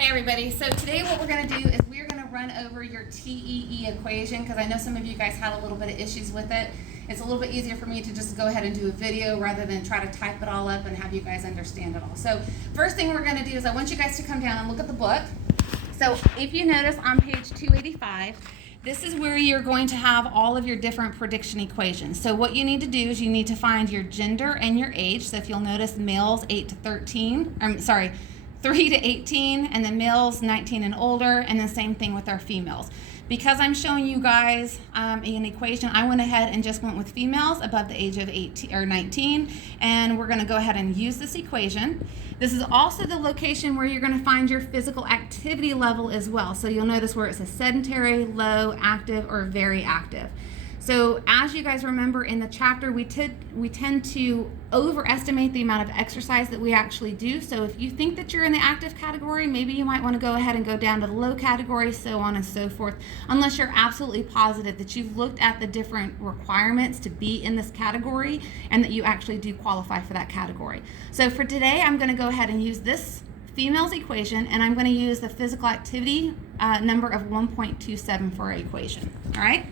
Hey everybody, so today what we're going to do is we're going to run over your TEE equation because I know some of you guys had a little bit of issues with it. It's a little bit easier for me to just go ahead and do a video rather than try to type it all up and have you guys understand it all. So first thing we're going to do is I want you guys to come down and look at the book. So if you notice on page 285, this is where you're going to have all of your different prediction equations. So what you need to do is you need to find your gender and your age. So if you'll notice, males 8 to 13, 3 to 18, and then males 19 and older, and the same thing with our females. Because I'm showing you guys an equation, I went ahead and just went with females above the age of 18 or 19, and we're going to go ahead and use this equation. This is also the location where you're going to find your physical activity level as well. So you'll notice where it says sedentary, low, active, or very active. So as you guys remember in the chapter, we tend to overestimate the amount of exercise that we actually do. So if you think that you're in the active category, maybe you might want to go ahead and go down to the low category, so on and so forth, unless you're absolutely positive that you've looked at the different requirements to be in this category and that you actually do qualify for that category. So for today, I'm going to go ahead and use this female's equation, and I'm going to use the physical activity number of 1.27 for our equation. All right?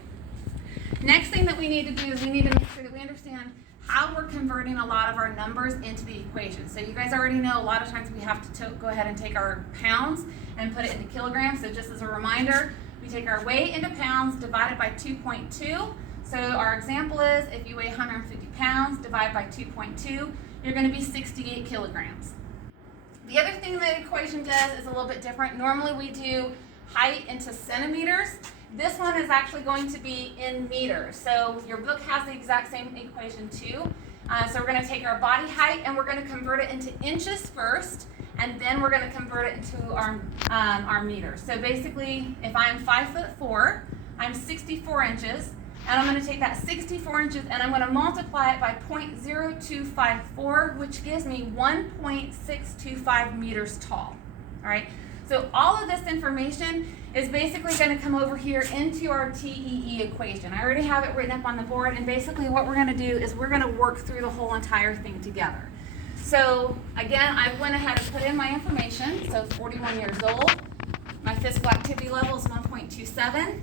Next thing that we need to do is we need to make sure that we understand how we're converting a lot of our numbers into the equation. So you guys already know a lot of times we have to go ahead and take our pounds and put it into kilograms. So just as a reminder, we take our weight into pounds divided by 2.2. So our example is if you weigh 150 pounds, divide by 2.2, you're going to be 68 kilograms. The other thing that equation does is a little bit different. Normally we do height into centimeters. This one is actually going to be in meters. So your book has the exact same equation too. So we're going to take our body height and we're going to convert it into inches first, and then we're going to convert it into our meters. So basically, if I'm 5'4", I'm 64 inches, and I'm going to take that 64 inches and I'm going to multiply it by 0.0254, which gives me 1.625 meters tall. All right. So all of this information is basically going to come over here into our TEE equation. I already have it written up on the board, and basically what we're going to do is we're going to work through the whole entire thing together. So again, I went ahead and put in my information. So 41 years old, my physical activity level is 1.27,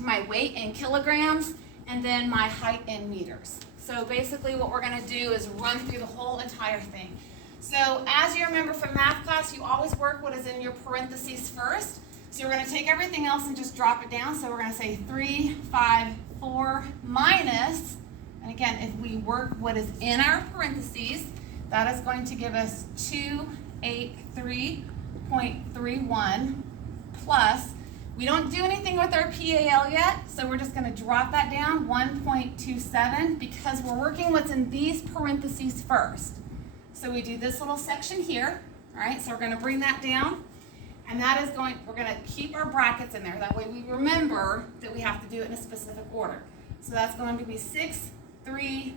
my weight in kilograms, and then my height in meters. So basically what we're going to do is run through the whole entire thing. So as you remember from math class, you always work what is in your parentheses first. So we're going to take everything else and just drop it down. So we're going to say 3, 5, 4 minus, and again, if we work what is in our parentheses, that is going to give us 283.31 plus, we don't do anything with our PAL yet, so we're just going to drop that down, 1.27, because we're working what's in these parentheses first. So we do this little section here, all right? So we're going to bring that down, and that is we're going to keep our brackets in there. That way we remember that we have to do it in a specific order. So that's going to be 638.16.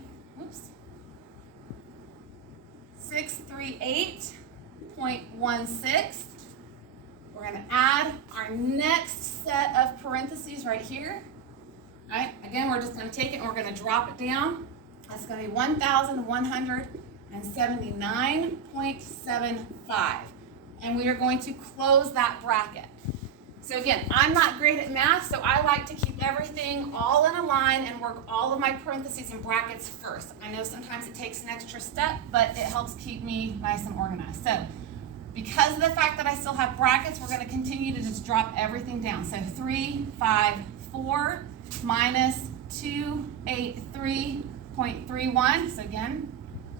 We're going to add our next set of parentheses right here. All right? Again, we're just going to take it and we're going to drop it down. That's going to be 1,179.75. And we are going to close that bracket. So again, I'm not great at math, so I like to keep everything all in a line and work all of my parentheses and brackets first. I know sometimes it takes an extra step, but it helps keep me nice and organized. So because of the fact that I still have brackets, we're going to continue to just drop everything down. So 3, 5, 4 minus 283.31. So again,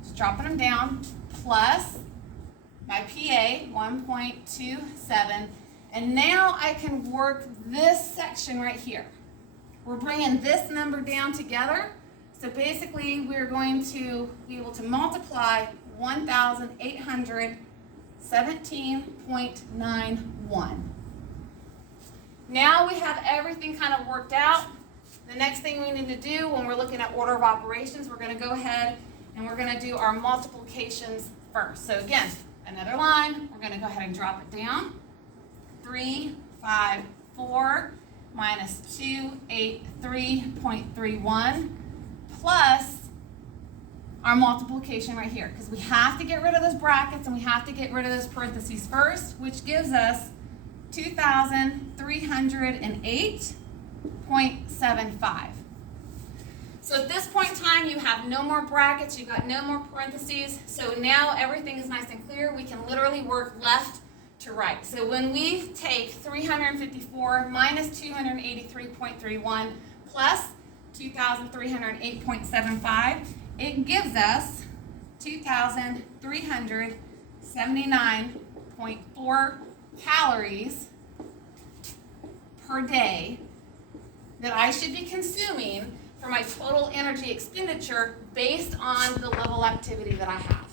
just dropping them down, plus my PA, 1.27. And now I can work this section right here. We're bringing this number down together. So basically, we're going to be able to multiply 1,817.91. Now we have everything kind of worked out. The next thing we need to do when we're looking at order of operations, we're going to go ahead and we're going to do our multiplications first. So again, another line, we're going to go ahead and drop it down. 3, 5, 4 minus 283.31 plus our multiplication right here, because we have to get rid of those brackets and we have to get rid of those parentheses first, which gives us 2,308.75. So at this point in time, you have no more brackets, you've got no more parentheses, so now everything is nice and clear. We can literally work left to right. So when we take 354 minus 283.31 plus 2,308.75, it gives us 2,379.4 calories per day that I should be consuming for my total energy expenditure based on the level of activity that I have.